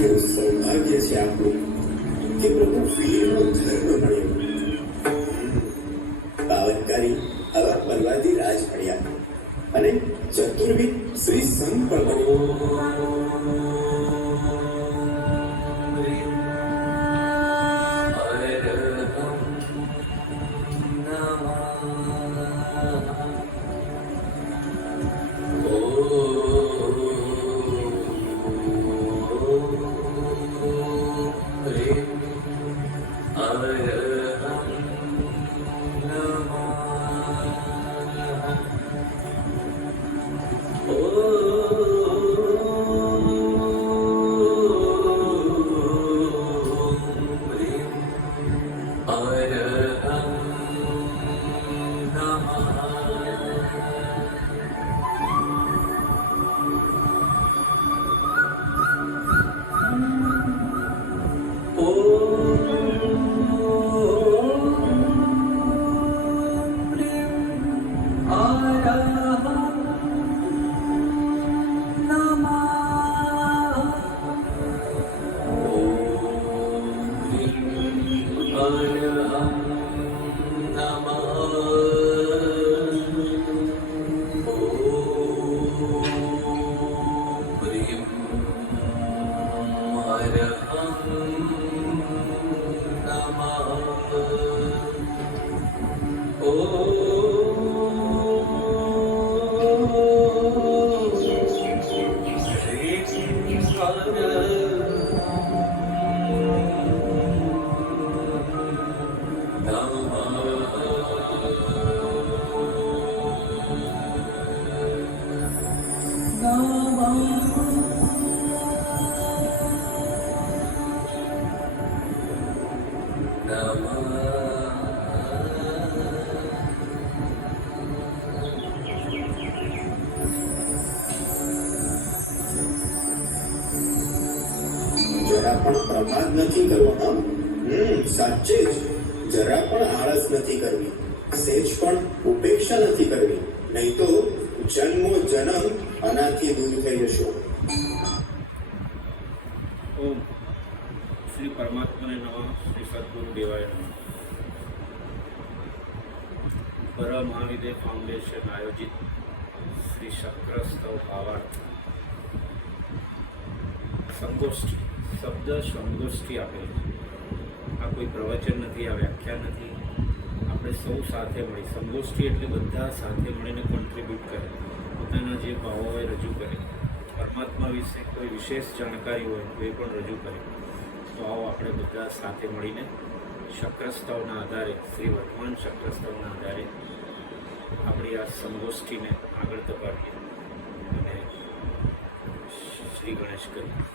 કેવું સૌભાગ્ય છે આપણું કે પ્રભુ ફિલ્મનો ધર્મ મળ્યો. પાવનકારી આવા પર્વાદી રાજ મળ્યા. સંકલ્પ જરા પણ પ્રમાદ નથી કરવો. સાચે જ જરા પણ આળસ નથી કરવી, સેજ પણ ઉપેક્ષા નથી કરવી, નહીં તો જન્મો જન્મ આનાથી દૂર થઈ જશો. ઓમ શ્રી પરમાત્માને નમઃ. શ્રી સદગુરુ દેવાય નમઃ. પર મહાવિદ્ય ફાઉન્ડેશન આયોજિત શ્રી શક્રસ્તવ ભાવાર્થ સંગોષ્ઠિ, શબ્દ સંગોષ્ઠિ આપેલું. આ કોઈ પ્રવચન નથી, આ વ્યાખ્યા નથી. આપણે સૌ સાથે મળી, સંગોષ્ઠિ એટલે બધા સાથે મળીને કોન્ટ્રીબ્યુટ કરે, પોતાના જે ભાવો હોય રજૂ કરે, પરમાત્મા વિશે કોઈ વિશેષ જાણકારી હોય તો એ પણ રજૂ કરે. તો આવો આપણે બધા સાથે મળીને શક્રસ્તવના આધારે, શ્રી વર્તમાન શક્રસ્તવના આધારે આપણી આ સંગોષ્ઠિને આગળ ધપાવીએ અને શ્રી ગણેશ કરીએ.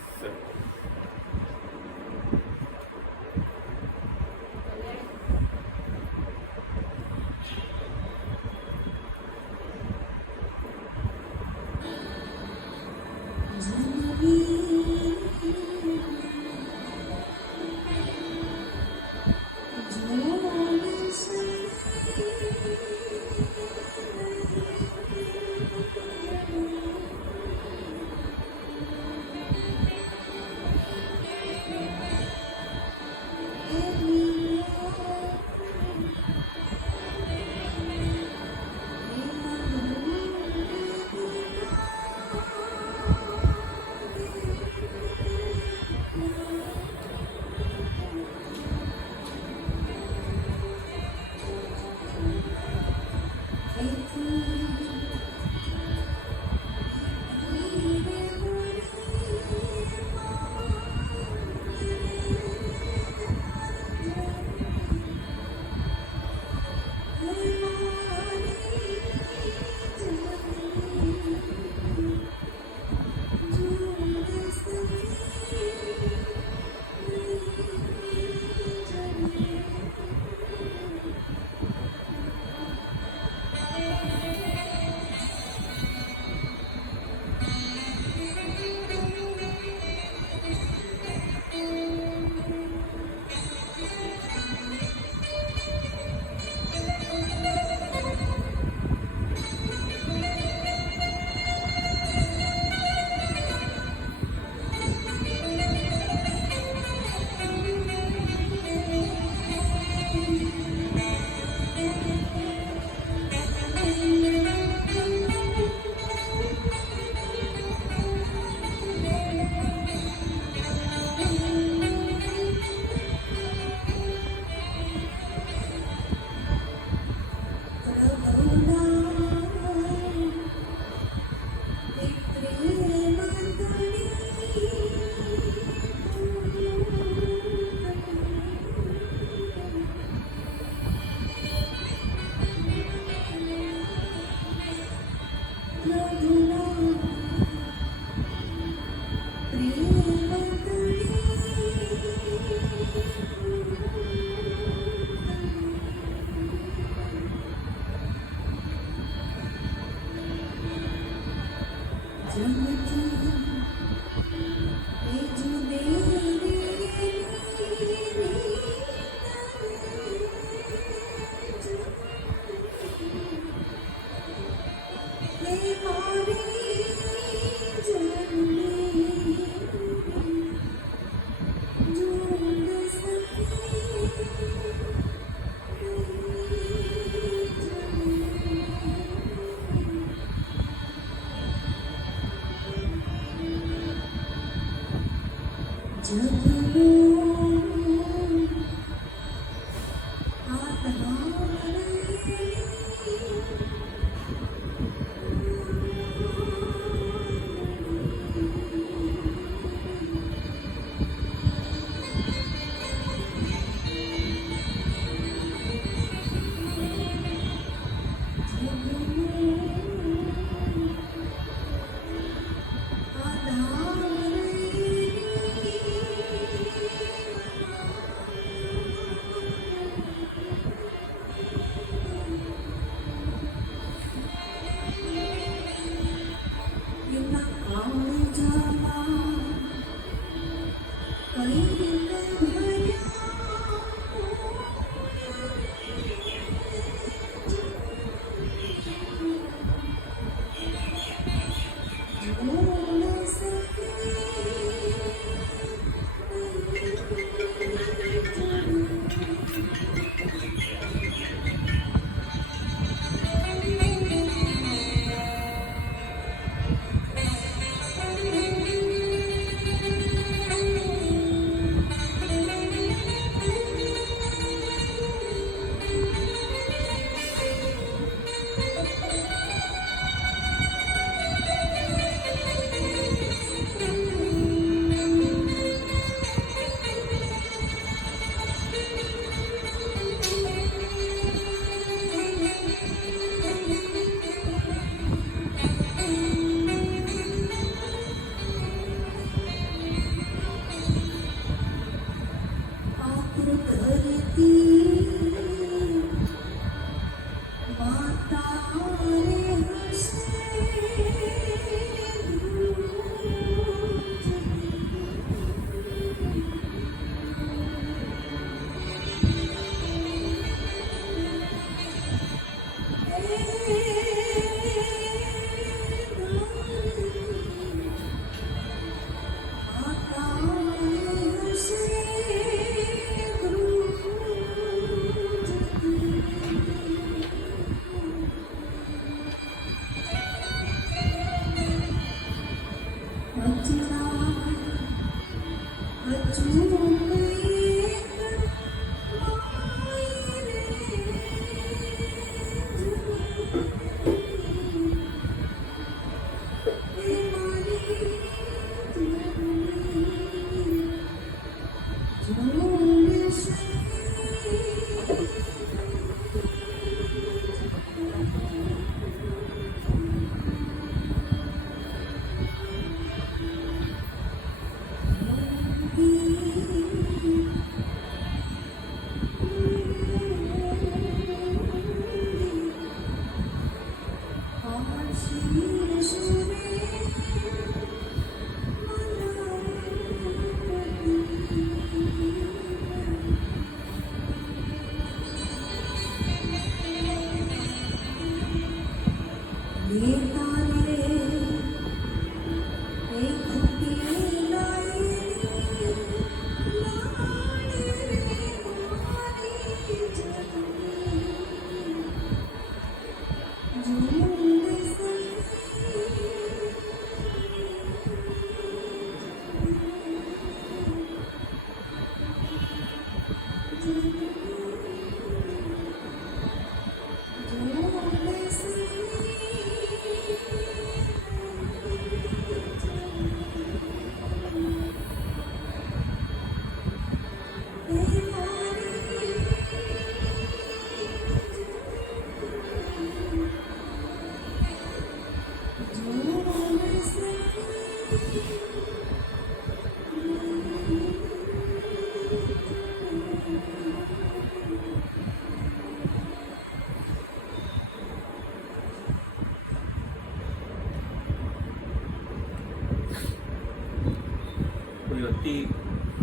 કોઈ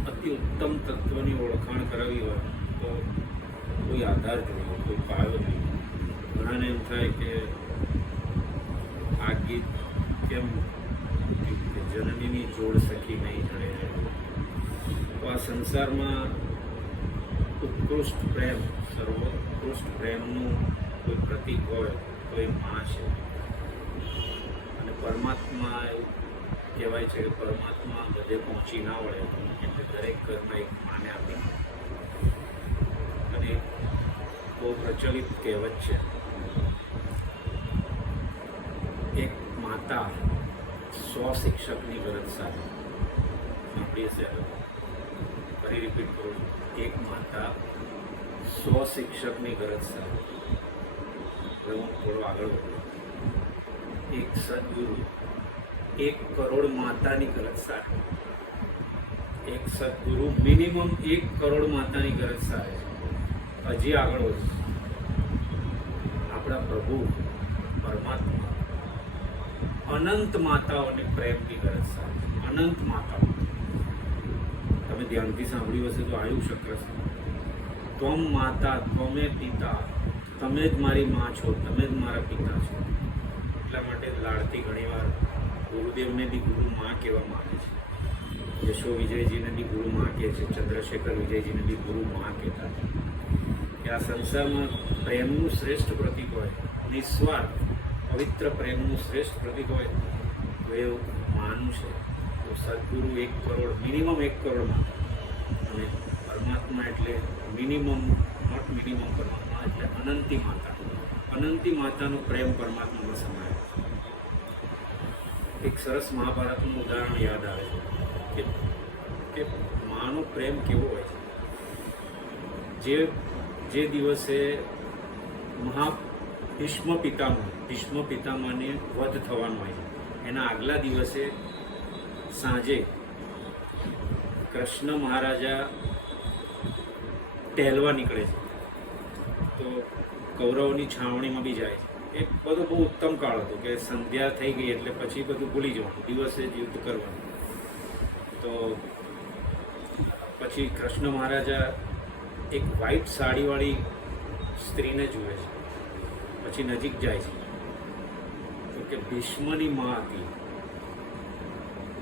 અતિ ઉત્તમ તત્વની ઓળખાણ કરાવી હોય તો કોઈ આધાર જોઈએ, કોઈ પાયો જોઈએ. ઘણાને એમ થાય કે આ ગીત કેમ કે જનનીની જોડ સખી નહીં જડે. તો આ સંસારમાં ઉત્કૃષ્ટ પ્રેમ, સર્વોત્કૃષ્ટ પ્રેમનું કોઈ પ્રતીક હોય તો એ માં છે. અને પરમાત્મા એવું કહેવાય છે કે પરમાત્મા બધે પહોંચી ના વળે, એટલે દરેક ઘરમાં એક માને આપી. અને બહુ પ્રચલિત કહેવત છે, એક માતા 100 શિક્ષકની ગરજ સાથે. સાંભળીએ છે, ફરી રિપીટ કરું છું, એક માતા 100 શિક્ષકની ગરજ સાથે. હવે હું થોડો આગળ વધું. એક સદગુરુ 1 કરોડ માતાની ગરજ સાથે. એક સદગુરુ મિનિમમ 1 કરોડ માતાની ગરજ સાથે. હજી આગળ વધુ, આપણા પ્રભુ પરમાત્મા અનંત માતાઓને પ્રેમની ગરજ સાથે. અનંત માતાઓ, તમે ધ્યાનથી સાંભળ્યું હશે તો આવ્યું શક્ય છે. ત્વમ માતા ત્વમે પિતા, તમે જ મારી માં છો, તમે જ મારા પિતા છો. એટલા માટે લાડથી ઘણીવાર ગુરુદેવને બી ગુરુ માં કહેવામાં આવે છે. યશો વિજયજીને બી ગુરુ માં કહે છે, ચંદ્રશેખર વિજયજીને બી ગુરુ માં કહેતા છે. કે આ સંસારમાં પ્રેમનું શ્રેષ્ઠ પ્રતીક હોય, નિસ્વાર્થ પવિત્ર પ્રેમનું શ્રેષ્ઠ પ્રતીક હોય તો એ માનું છે. તો સદગુરુ 1 કરોડ, મિનિમમ 1 કરોડ માતા. અને પરમાત્મા એટલે મિનિમમ, નોટ મિનિમમ, પરમાત્મા એટલે અનંતી માતા. અનંતી માતાનો પ્રેમ પરમાત્મામાં સમાયેલો છે. એક સરસ મહાભારતનું ઉદાહરણ યાદ આવે છે કે માનો પ્રેમ કેવો હોય છે. જે દિવસે ભીષ્મ પિતામહને વધ થવાનું હોય છે, એના આગલા દિવસે સાંજે કૃષ્ણ મહારાજા ટહેલવા નીકળે છે. તો કૌરવની છાવણીમાં બી જાય છે. એ બધો બહુ ઉત્તમ કાળ હતો કે સંધ્યા થઈ ગઈ એટલે પછી બધું ભૂલી જવાનું, દિવસે જ યુદ્ધ કરવાનું. તો પછી કૃષ્ણ મહારાજા એક વ્હાઈટ સાડીવાળી સ્ત્રીને જુએ છે. પછી નજીક જાય છે તો કે ભીષ્મની માં હતી.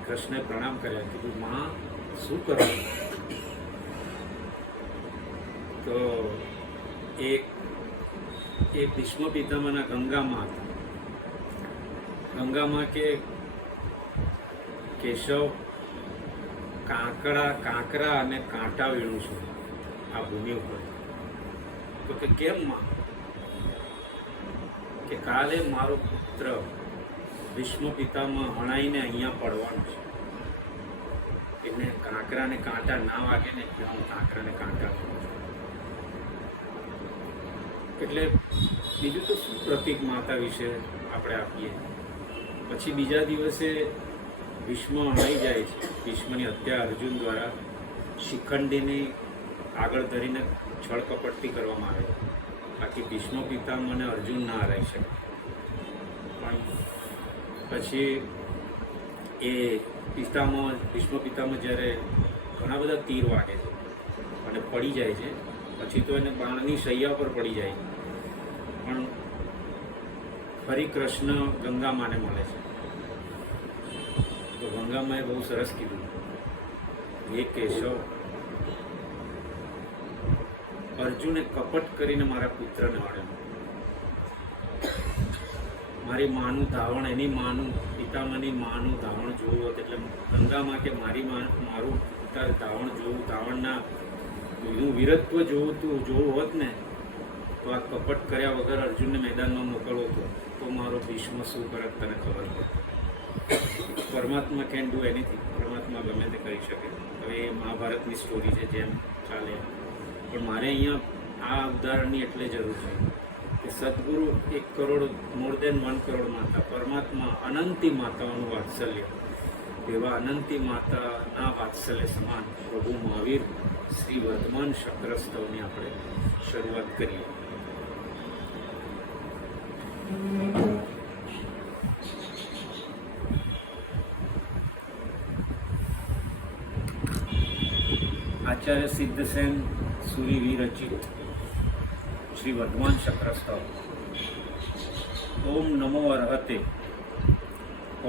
કૃષ્ણે પ્રણામ કર્યા, કીધું માં શું કરો? તો એ ભીષ્મ પિતામહના ગંગામાં હતા. ગંગામાં કે કેશવ, કાંકરા અને કાંટા વીણું છું આ ભૂમિ ઉપર. તો કે કેમ માં? કે કાલે મારો પુત્ર ભીષ્મ પિતામહ હણાઈને અહીંયા પડવાનું છે, એટલે કાંકરાને કાંટા ના વાગે ને એટલે હું કાંકરાને કાંટા કરું છું. એટલે બીજું તો શું પ્રતિક માતા વિશે આપણે આપીએ. પછી બીજા દિવસે ભીષ્મ હણાઈ જાય છે. ભીષ્મની હત્યા અર્જુન દ્વારા શિખંડીની આગળ ધરીને છળકપટથી કરવામાં આવે છે. બાકી ભીષ્મ પિતામહને અર્જુન ના હરાઈ શકે. પણ પછી એ ભીષ્મ પિતામહ જ્યારે ઘણા બધા તીર વાગે છે અને પડી જાય છે, પછી તો એને બાણની શૈયા પર પડી જાય છે. પણ ફરી કૃષ્ણ ગંગામાને મળે છે. તો ગંગામાએ બહુ સરસ કીધું, એ કેશવ, અર્જુને કપટ કરીને મારા પુત્રને હણ્યો. મારી માનું ધાવણ, એની માનું, પિતામહની માનું ધાવણ જોવું હોત, એટલે ગંગામાં કે મારું પિતા ધાવણ જોવું, ધાવણના વીરત્વ જોવું હોત ને, તો આ કપટ કર્યા વગર અર્જુનને મેદાનમાં મોકલવો હતો તો મારો ભીષ્મ શું કરત તને ખબર છે. પરમાત્મા કેન ડુ એનીથિંગ. પરમાત્મા ગમે તે કરી શકે. હવે એ મહાભારતની સ્ટોરી છે, જેમ ચાલે. પણ મારે અહીંયા આ ઉદાહરણની એટલે જરૂર છે કે સદગુરુ 1 કરોડ, મોર દેન 1 કરોડ માતા, પરમાત્મા અનંતી માતાઓનું વાત્સલ્ય. એવા અનંતી માતાના વાત્સલ્ય સમાન પ્રભુ મહાવીર શ્રી વર્ધમાન શક્રસ્તવની આપણે શરૂઆત કરીએ. આચાર્ય સિદ્ધસેન સુરી વિરચિત શ્રી વર્ધમાન શક્રસ્તવ. ઓમ નમો અર્હતે.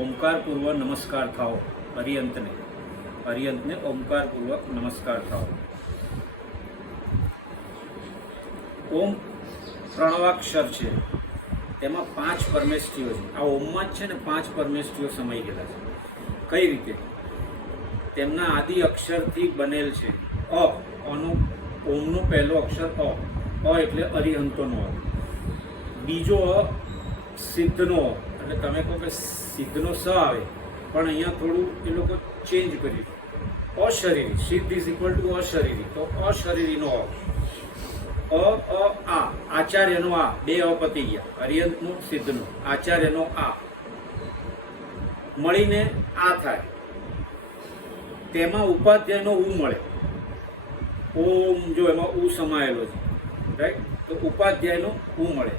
ઓમકારપૂર્વક નમસ્કાર થાઓ અરિયંતને ઓમકારપૂર્વક નમસ્કાર થાઓ. ઓમ પ્રણવાક્ષર છે, તેમાં 5 પરમેષ્ઠીઓ છે. આ ઓમમાં જ છે ને 5 પરમેષ્ઠીઓ સમાઈ ગયેલા છે. કઈ રીતે? તેમના આદિ અક્ષરથી બનેલ છે. અનો ઓમનો પહેલો અક્ષર અ એટલે અરિહંતોનો અ. બીજો અ સિદ્ધનો અ, એટલે તમે કહો કે સિદ્ધનો સ આવે, પણ અહીંયા થોડું એ લોકો ચેન્જ કર્યું. અશરીરી, સિદ્ધ ઇઝ ઇક્વલ ટુ અશરીરી, તો અશરીરીનો અ. આ આચાર્યનો આ, બે અ પતી ગયા, અરિહંતનો સિદ્ધનો. આચાર્યનો આ મળીને આ થાય. તેમાં ઉપાધ્યાયનો ઉ મળે. ઓમ જો એમાં ઉ સમાયેલો છે, રાઈટ? તો ઉપાધ્યાયનો ઉ મળે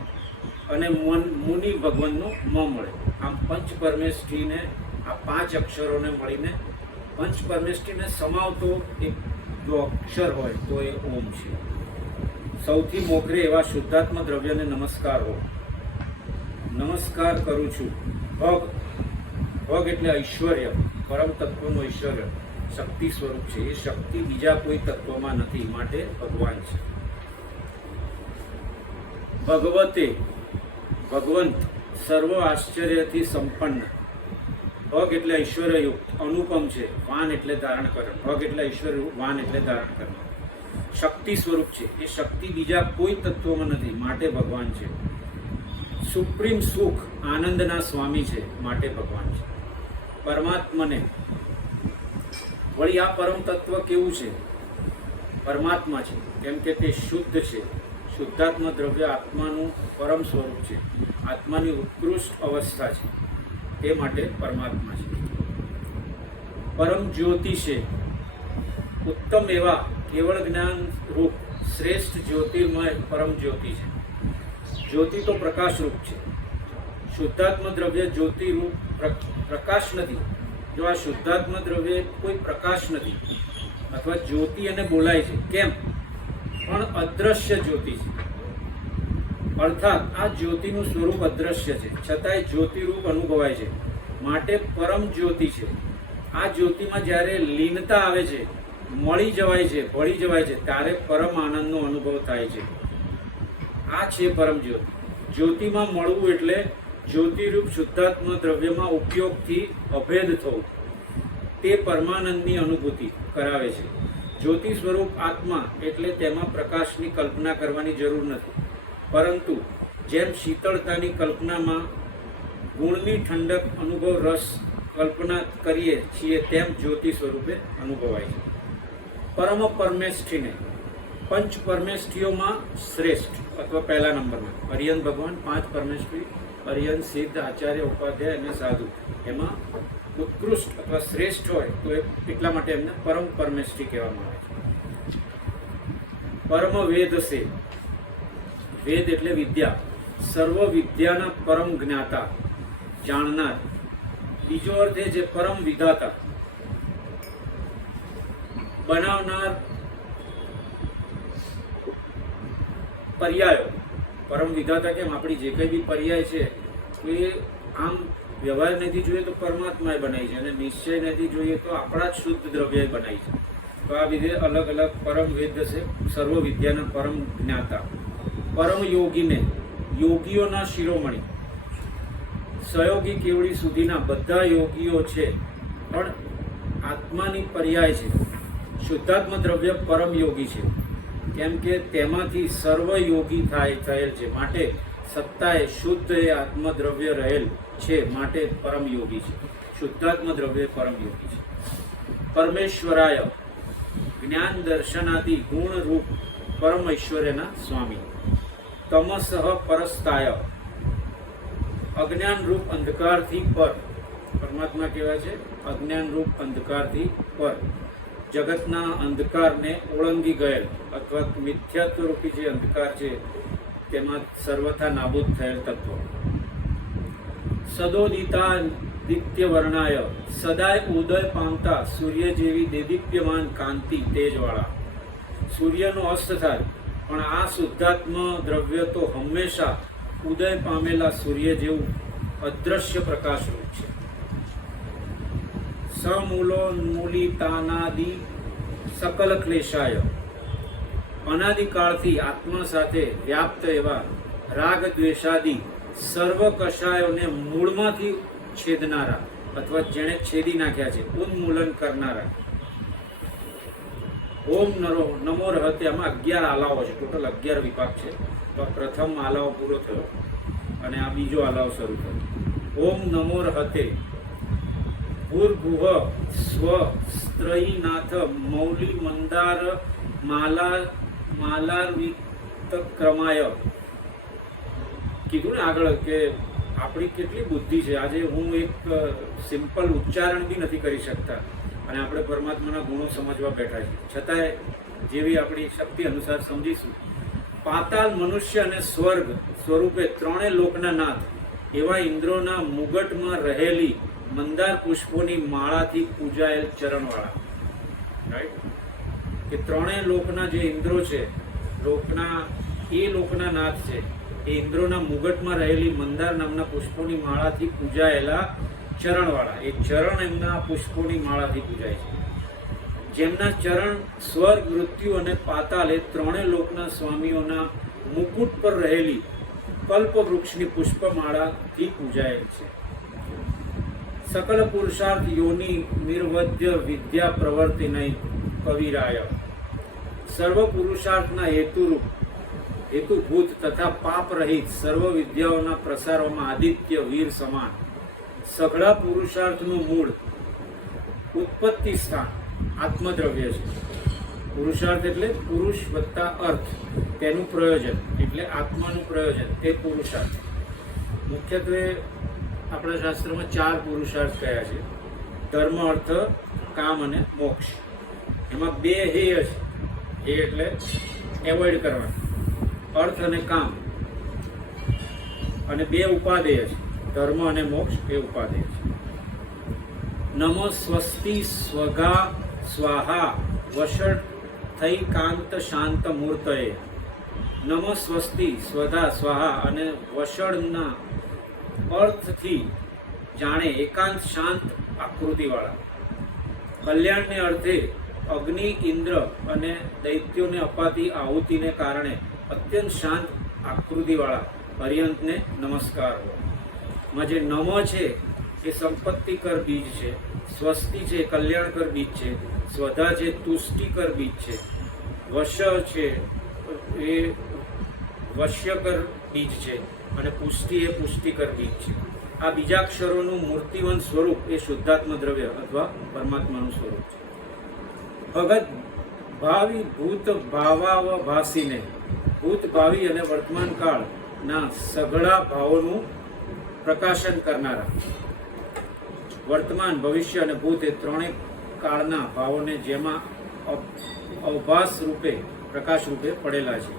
અને મુનિ ભગવાનનો મ મળે. આમ પંચ પરમેષ્ઠીને, આ પાંચ અક્ષરોને મળીને પંચ પરમેષ્ઠીને સમાવતો એક જો અક્ષર હોય તો એ ઓમ છે. સૌથી મોખરે એવા શુદ્ધાત્મ દ્રવ્યને નમસ્કાર હો. નમસ્કાર કરું છું. ભગ એટલે ઐશ્વર્ય, પરમ તત્વનું ઐશ્વર્ય, શક્તિ સ્વરૂપ છે. એ શક્તિ બીજા કોઈ તત્વમાં નથી, માટે ભગવાન છે. ભગવતે, ભગવંત, સર્વ આશ્ચર્યથી સંપન્ન. ભગ એટલે ઐશ્વર્યયુક્ત, અનુપમ છે. વાન એટલે ધારણ કરે. ભગ એટલે ઐશ્વર્ય, વાન એટલે ધારણ કરે. શક્તિ સ્વરૂપ છે. એ શક્તિ બીજા કોઈ તત્વમાં નથી, માટે ભગવાન છે. સુપ્રીમ સુખ, આનંદના સ્વામી છે, માટે ભગવાન છે. પરમાત્મને, વળી આ પરમ તત્વ કેવું છે? પરમાત્મા છે, કેમ કે તે શુદ્ધ છે. શુદ્ધાત્મ દ્રવ્ય આત્માનું પરમ સ્વરૂપ છે, આત્માની ઉત્કૃષ્ટ અવસ્થા છે, તે માટે પરમાત્મા છે. પરમ જ્યોતિ છે, ઉત્તમ એવા કેવળ જ્ઞાન રૂપ શ્રેષ્ઠ જ્યોતિર્મય પરમ જ્યોતિ છે. જ્યોતિ તો પ્રકાશ રૂપ છે. શુદ્ધાત્મ દ્રવ્ય જ્યોતિ રૂપ પ્રકાશ નથી. જો આ શુદ્ધાત્મ દ્રવ્ય કોઈ પ્રકાશ નથી, અથવા જ્યોતિ એને બોલાય છે, કેમ? પણ અદ્રશ્ય જ્યોતિ છે. અર્થાત આ જ્યોતિનું સ્વરૂપ અદ્રશ્ય છે, છતાંય જ્યોતિરૂપ અનુભવાય છે, માટે પરમ જ્યોતિ છે. આ જ્યોતિમાં જ્યારે લીનતા આવે છે, મળી જવાય છે, ભળી જવાય છે, ત્યારે પરમ આનંદનો અનુભવ થાય છે. આ છે પરમ જ્યોતિ. જ્યોતિમાં મળવું એટલે જ્યોતિરૂપ શુદ્ધાત્મ દ્રવ્યમાં ઉપયોગથી અભેદ થવું, તે પરમાનંદની અનુભૂતિ કરાવે છે. જ્યોતિ સ્વરૂપ આત્મા એટલે તેમાં પ્રકાશની કલ્પના કરવાની જરૂર નથી, પરંતુ જેમ શીતળતાની કલ્પનામાં ગુણની ઠંડક અનુભવ રસ કલ્પના કરીએ છીએ, તેમ જ્યોતિ સ્વરૂપે અનુભવાય છે. પરમ પરમેષ્ઠીને, પંચ પરમેષ્ઠીઓમાં શ્રેષ્ઠ અથવા પહેલા નંબરમાં અરિહંત ભગવાન. પાંચ પરમેષ્ઠી અરિહંત, સિદ્ધ, આચાર્ય, ઉપાધ્યાય અને સાધુ. એમાં ઉત્કૃષ્ટ અથવા શ્રેષ્ઠ હોય તો એટલા માટે એમને પરમ પરમેષ્ઠી કહેવામાં આવે છે. પરમ વેદ છે, વેદ એટલે વિદ્યા, સર્વ વિદ્યાના પરમ જ્ઞાતા, જાણનાર. બીજો અર્થ એ છે પરમ વિધાતા, બનાવનાર. પર્યાયો, પરમ વિધાતા કેમ? આપણી જે કંઈ બી પર્યાય છે એ આમ વ્યવહાર નથી જોઈએ તો પરમાત્માએ બનાવી છે, અને નિશ્ચય નથી જોઈએ તો આપણા જ શુદ્ધ દ્રવ્યએ બનાવી છે. તો આ વિધે અલગ અલગ પરમ વેદ છે, સર્વ વિદ્યાના પરમ જ્ઞાતા. પરમ યોગીને, યોગીઓના શિરોમણી. સહયોગી કેવડી સુધીના બધા યોગીઓ છે, પણ આત્માની પર્યાય છે. શુદ્ધાત્મ દ્રવ્ય પરમ યોગી છે, કેમ કે તેમાંથી સર્વ યોગી થયેલ છે, માટે સત્તાએ શુદ્ધ એ આત્મદ્રવ્ય રહેલ છે, માટે પરમ યોગી છે. શુદ્ધાત્મ દ્રવ્ય પરમ યોગી છે. પરમેશ્વરાય, જ્ઞાન દર્શનાદિ ગુણ રૂપ પરમ ઐશ્વર્યના સ્વામી. તમસઃ પરસ્તાય, અજ્ઞાન રૂપ અંધકારથી પર. પરમાત્મા કહેવાય છે અજ્ઞાન રૂપ અંધકારથી પર, જગતના અંધકારને ઓળંગી ગયેલ, અથવા મિથ્યાત્વ રૂપી જે અંધકાર છે તેમાં સર્વથા નાબૂદ થયેલ તત્વ. સદોદિતા દિત્ય વર્ણાય, સદાય ઉદય પામતા સૂર્ય જેવી દેદીપ્યમાન કાંતિ તેજવાળા. સૂર્યનો અસ્ત થાય, પણ આ શુદ્ધાત્મ દ્રવ્ય તો હંમેશા ઉદય પામેલા સૂર્ય જેવું અદ્રશ્ય પ્રકાશરૂપ છે. સમૂલોન્મૂલિતાનાદિ સકલ ક્લેશાય, અનાદિકાળથી આત્મા સાથે વ્યાપ્ત એવા રાગ દ્વેષાદિ સર્વ કષાયોને મૂળમાંથી છેદનારા, અથવા જેણે છેદી નાખ્યા છે, ઉન્મૂલન કરનારા. ઓમ નમો રહતે, આમાં 11 આલાઓ છે, ટોટલ 11 વિભાગ છે. તો પ્રથમ આલાઓ પૂરો થયો અને આ બીજો આલાઓ શરૂ થયો. ઓમ નમો રહતે ભૂર્ભુવ સ્વ સ્ત્રયીનાથ મૌલી મંદાર માલાર્વિત ક્રમાય. કીધું ને આગળ કે આપણી કેટલી બુદ્ધિ છે. આજે હું એક સિમ્પલ ઉચ્ચારણ બી નથી કરી શકતા અને આપણે પરમાત્માના ગુણો સમજવા બેઠા છીએ. છતાંય જેવી આપણી શક્તિ અનુસાર સમજીશું. પાતાલ, મનુષ્ય અને સ્વર્ગ સ્વરૂપે ત્રણે લોકના નાથ એવા ઇન્દ્રોના મુગટમાં રહેલી મંદાર પુષ્પોની માળાથી પૂજાયેલ ચરણવાળા. રાઈટ, કે ત્રણેય લોકના જે ઇન્દ્રો છે, લોકના નાથ છે, એ ઇન્દ્રોના મુગટમાં રહેલી મંદાર નામના પુષ્પોની માળાથી પૂજાયેલા ચરણવાળા. એ ચરણ એમના પુષ્પોની માળાથી પૂજાય છે. જેમના ચરણ સ્વર્ગ, મૃત્યુ અને પાતાલ એ ત્રણેય લોકના સ્વામીઓના મુકુટ પર રહેલી કલ્પ વૃક્ષની પુષ્પમાળાથી પૂજાયેલ છે. સકલ પુરુષાર્થ યોની નિર્વધ્ય વિદ્યા પ્રવર્તિનય કવિરાય. સર્વ પુરુષાર્થના હેતુભૂત તથા પાપ રહિત સર્વ વિદ્યાઓના પ્રસારોમાં આદિત્ય વીર સમાન. સઘળા પુરુષાર્થનું મૂળ ઉત્પત્તિ સ્થાન આત્મદ્રવ્ય છે. પુરુષાર્થ એટલે પુરુષ વત્તા અર્થ, તેનું પ્રયોજન એટલે આત્માનું પ્રયોજન, તે પુરુષાર્થ. મુખ્યત્વે આપણા શાસ્ત્રમાં 4 પુરુષાર્થ કયા છે: ધર્મ, અર્થ, કામ અને મોક્ષ. એમાં 2 હેય છે. એ એટલે એવોઇડ કરવા, અર્થ અને કામ. અને 2 ઉપાદેય છે, ધર્મ અને મોક્ષ. એ ઉપાદેય છે. નમો સ્વસ્તિ સ્વગા સ્વાહા વષડ થઈ કાંત શાંત મૂર્તએ. નમો સ્વસ્તિ સ્વધા સ્વાહા અને વષડના અર્થથી જાણે એકાંત શાંત આકૃતિવાળા. કલ્યાણને અર્થે અગ્નિ, ઇન્દ્ર અને દૈત્યોને અપાતી આહુતિને કારણે અત્યંત શાંત આકૃતિવાળા હરિયંતને નમસ્કાર. માં જે નમ છે એ સંપત્તિકર બીજ છે, સ્વસ્તિ છે કલ્યાણકર બીજ છે, સ્વધા છે તુષ્ટિકર બીજ છે, વશ છે એ વશ્યકર બીજ છે અને પુષ્ટિ એ પુષ્ટિકર બીજ છે. આ બીજાક્ષરોનું મૂર્તિવંત સ્વરૂપ એ શુદ્ધાત્મ દ્રવ્ય અથવા પરમાત્માનું સ્વરૂપ છે. ભગત ભાવિ ભૂત ભાવાવભાસીને, ભૂત, ભાવિ અને વર્તમાન કાળના સઘળા ભાવોનું પ્રકાશન કરનારા. વર્તમાન, ભવિષ્ય અને ભૂત એ ત્રણેય કાળના ભાવોને જેમાં અવભાસ રૂપે, પ્રકાશ રૂપે પડેલા છે.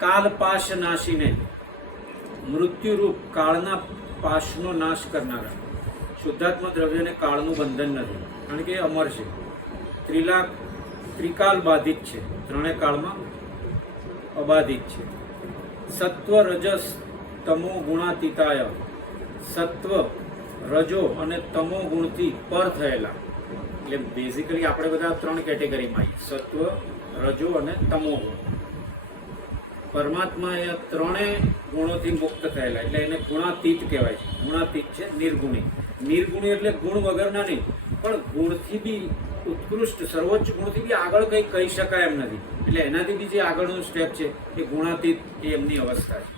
કાલ પાશ નાશીને, મૃત્યુરૂપ કાળના પાશનો નાશ કરનારા. શુદ્ધાત્મ દ્રવ્યને કાળનું બંધન નથી, કારણ કે એ અમર છે. ત્રિકાલ બાધિત છે, ત્રણેય કાળમાં અબાધિત છે. સત્વ, રજસ, તમો ગુણાતીતાય, સત્વ, રજો અને તમો ગુણથી પર થયેલા. એટલે બેઝિકલી આપણે બધા 3 કેટેગરીમાં આવીએ: સત્વ, રજો અને તમો ગુણ. પરમાત્મા એ 3 ગુણોથી મુક્ત થયેલા, એટલે એને ગુણાતીત કહેવાય છે. ગુણાતીત છે નિર્ગુણી. નિર્ગુણી એટલે ગુણ વગરના નહીં, પણ ગુણથી બી ઉત્કૃષ્ટ, સર્વોચ્ચ ગુણથી બી આગળ કંઈ કહી શકાય એમ નથી. એટલે એનાથી બી જે આગળનું સ્ટેપ છે એ ગુણાતીત, એ એમની અવસ્થા છે.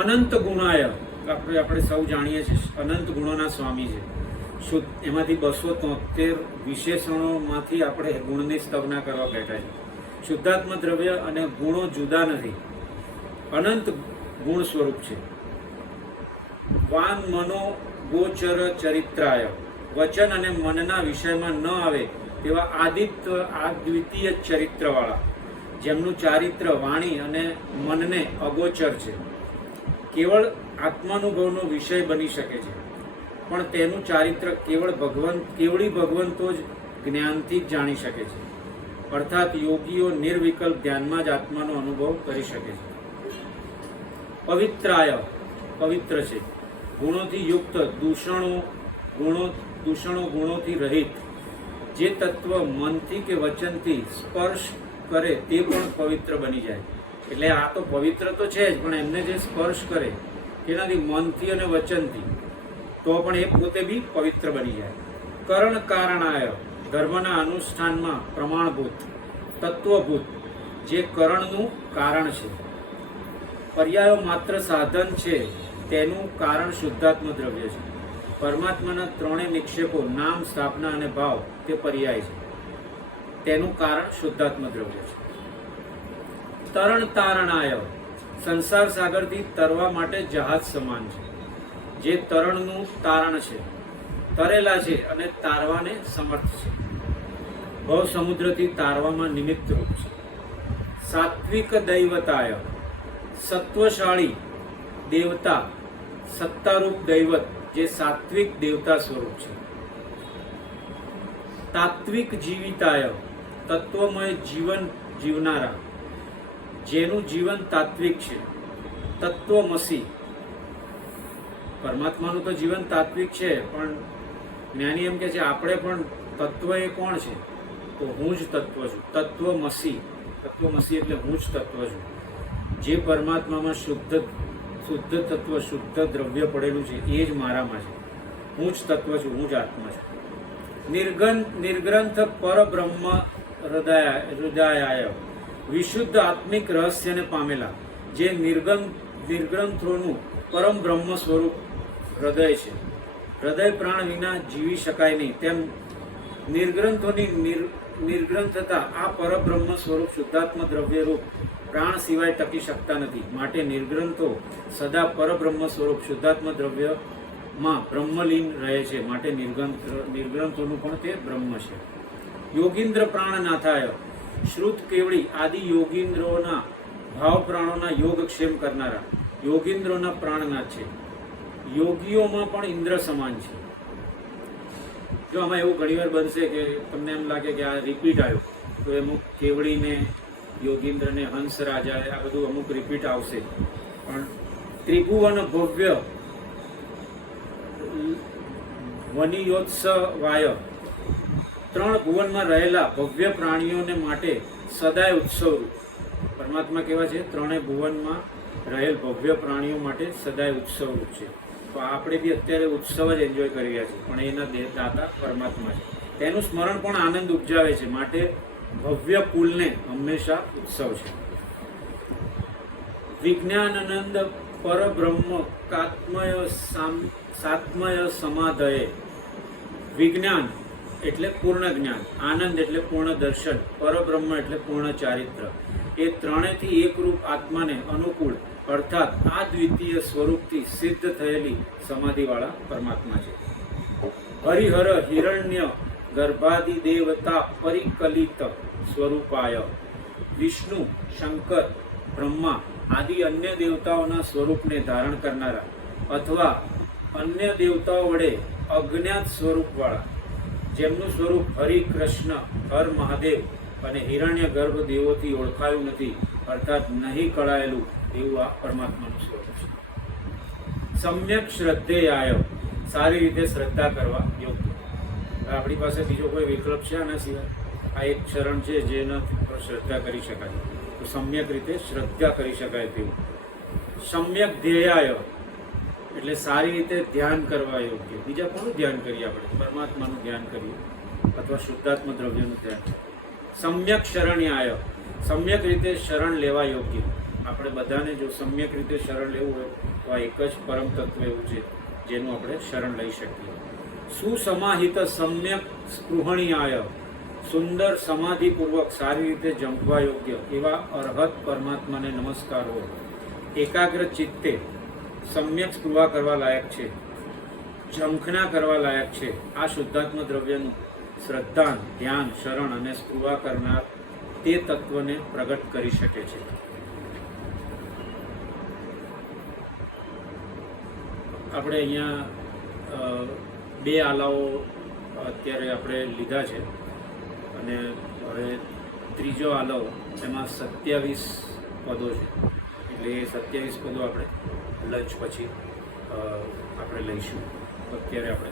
અનંત ગુણાય, આપણે સૌ જાણીએ છીએ અનંત ગુણોના સ્વામી છે. શુદ્ધ એમાંથી 273 વિશેષણોમાંથી આપણે ગુણની સ્તવના કરવા બેઠા છીએ. શુદ્ધાત્મ દ્રવ્ય અને ગુણો જુદા નથી, અનંત ગુણ સ્વરૂપ છે. વાન મનો ગોચર ચરિત્રાય, વચન અને મનના વિષયમાં ન આવે તેવા અદ્વિતીય ચરિત્રવાળા, જેમનું ચારિત્ર વાણી અને મનને અગોચર છે. કેવળ આત્માનુભવનો વિષય બની શકે છે, પણ તેનું ચારિત્ર કેવળી ભગવંતો જ જ્ઞાનથી જ જાણી શકે છે. અર્થાત યોગીઓ નિર્વિકલ્પ ધ્યાનમાં જ આત્માનો અનુભવ કરી શકે છે. પવિત્રાય, પવિત્ર છે. ગુણોથી યુક્ત, ગુણોથી રહિત. જે તત્વ મનથી કે વચનથી સ્પર્શ કરે તે પણ પવિત્ર બની જાય. એટલે આ તો પવિત્ર તો છે જ, પણ એમને જે સ્પર્શ કરે તેનાથી મનથી અને વચનથી તો પણ એ પોતે બી પવિત્ર બની જાય. કરણ કારણાય, ધર્મના અનુષ્ઠાનમાં પ્રમાણભૂત તત્વભૂત જે કરણનું કારણ છે. પર્યાયો માત્ર સાધન છે, તેનું કારણ શુદ્ધાત્મ દ્રવ્ય છે. પરમાત્માના ત્રણેય નિક્ષેપો નામ, સ્થાપના અને ભાવ તે પર્યાય છે, તેનું કારણ શુદ્ધાત્મ દ્રવ્ય છે. તરણ તારણાય, સંસાર સાગરથી તરવા માટે જહાજ સમાન છે, જે તરણનું તારણ છે, તરેલા છે અને તારવાને સમર્થ છે. ભવ સમુદ્રથી તારવામાં નિમિત્ત રૂપ છે. સાત્વિક દૈવતાય, સત્વશાળી દેવતા, સત્તારૂપ દૈવત જે સાત્વિક દેવતા સ્વરૂપ છે. તાત્વિક જીવિતાય, તત્વમય જીવન જીવનારા, જેનું જીવન તાત્વિક છે. તત્વમસી, પરમાત્માનું તો જીવન તાત્વિક છે, પણ જ્ઞાની એમ કે છે આપણે પણ તત્વ એ કોણ છે? તો હું જ તત્વ છું. તત્વમસી, તત્વમસી એટલે હું જ તત્વ છું. જે પરમાત્મામાં શુદ્ધ તત્વ, શુદ્ધ દ્રવ્ય પડેલું છે એ જ મારામાં છે. હું જ તત્વ છું, હું જ આત્મા છું. નિર્ગ્રંથ પરબ્રહ્મ હૃદયાય, વિશુદ્ધ આત્મિક રહસ્યને પામેલા, જે નિર્ગ્રંથોનું પરમ બ્રહ્મ સ્વરૂપ હૃદય છે. હૃદય પ્રાણ વિના જીવી શકાય નહીં, તેમ નિર્ગ્રંથોની નિર્ગ્રંથતા આ પરબ્રહ્મ સ્વરૂપ શુદ્ધાત્મ દ્રવ્ય રૂપ પ્રાણ સિવાય ટકી શકતા નથી. માટે નિર્ગ્રંથો સદા પરબ્રહ્મ સ્વરૂપ શુદ્ધાત્મ દ્રવ્યમાં બ્રહ્મલીન રહે છે. માટે નિર્ગ્રંથોનું પણ તે બ્રહ્મ છે. યોગીન્દ્ર પ્રાણનાથાય, શ્રુત કેવડી આદિ યોગીન્દ્રોના ભાવ પ્રાણોના યોગક્ષેમ કરનારા, યોગીન્દ્રોના પ્રાણનાથ છે. યોગીઓમાં પણ ઇન્દ્ર સમાન છે. જો આમાં એવું ઘણીવાર બનશે કે તમને એમ લાગે કે આ રિપીટ આવ્યો, તો અમુક કેવડીને, યોગીન્દ્રને, હંસ રાજાએ, આ બધું અમુક રિપીટ આવશે. પણ ત્રિભુવન ભવ્ય વનિયોત્સવાય, ત્રણ ભુવનમાં રહેલા ભવ્ય પ્રાણીઓને માટે સદાય ઉત્સવરૂપ. પરમાત્મા કેવા છે? ત્રણેય ભુવનમાં રહેલ ભવ્ય પ્રાણીઓ માટે સદાય ઉત્સવરૂપ છે. તો આપણે બી અત્યારે ઉત્સવ જ એન્જોય કરી રહ્યા છીએ, પણ એના દાતા પરમાત્મા છે. તેનું સ્મરણ પણ આનંદ ઉપજાવે છે. માટે ભવ્ય પુલને હંમેશા ઉત્સવ છે. વિજ્ઞાનનંદ પરબ્રહ્મ કાત્મય સાત્મય સમાધયે, વિજ્ઞાન એટલે પૂર્ણ જ્ઞાન, આનંદ એટલે પૂર્ણ દર્શન, પરબ્રહ્મ એટલે પૂર્ણ ચારિત્ર, એ ત્રણેયથી એકરૂપ આત્માને અનુકૂળ અર્થાત આ દ્વિતીય સ્વરૂપથી સિદ્ધ થયેલી સમાધિવાળા પરમાત્મા છે. હરિહર હિરણ્ય ગર્ભાદિ દેવતા પરિકલિત સ્વરૂપાય, વિષ્ણુ, શંકર, બ્રહ્મા આદિ અન્ય દેવતાઓના સ્વરૂપને ધારણ કરનારા અથવા અન્ય દેવતાઓ વડે અજ્ઞાત સ્વરૂપવાળા, જેમનું સ્વરૂપ હરિ, કૃષ્ણ, હર, મહાદેવ અને હિરણ્ય ગર્ભ દેવોથી ઓળખાયું નથી, અર્થાત નહીં કળાયેલું એવું આ પરમાત્માનું સ્વરૂપ છે. સમ્યક શ્રદ્ધેયાય, સારી રીતે શ્રદ્ધા કરવા યોગ્ય. આપણી પાસે બીજો કોઈ વિકલ્પ છે આના સિવાય? આ એક ચરણ છે જેનાથી પર શ્રદ્ધા કરી શકાય, તો સમ્યક રીતે શ્રદ્ધા કરી શકાય તેવું. સમ્યક ધ્યેયાય એટલે સારી રીતે ધ્યાન કરવા યોગ્ય. બીજા કોનું ધ્યાન કરીએ આપણે? પરમાત્માનું ધ્યાન કરીએ અથવા શુદ્ધાત્મ દ્રવ્યનું ધ્યાન. સમ્યક શરણ્યાય, સમ્યક રીતે શરણ લેવા યોગ્ય. આપણે બધાને જો સમ્યક રીતે શરણ લેવું હોય તો આ એક જ પરમ તત્વ એવું છે જેનું આપણે શરણ લઈ શકીએ. સુસમાહિત સમ્યક સ્પૃહણીયાય, સુંદર સમાધિપૂર્વક સારી રીતે જંપવા યોગ્ય એવા અર્હત પરમાત્માને નમસ્કાર હોય. એકાગ્ર ચિત્તે સમ્યક સ્પૃહા કરવા લાયક છે, ઝંખના કરવા લાયક છે. આ શુદ્ધાત્મ દ્રવ્યનું શ્રદ્ધા, ધ્યાન, શરણ અને સ્પૃહા કરનાર તે તત્વને પ્રગટ કરી શકે છે. આપણે અહીંયા બે આલાઓ અત્યારે આપણે લીધા છે અને હવે ત્રીજો આલાઓ, એમાં 27 પદો છે. એટલે એ 27 પદો આપણે લંચ પછી આપણે લઈશું. અત્યારે આપણે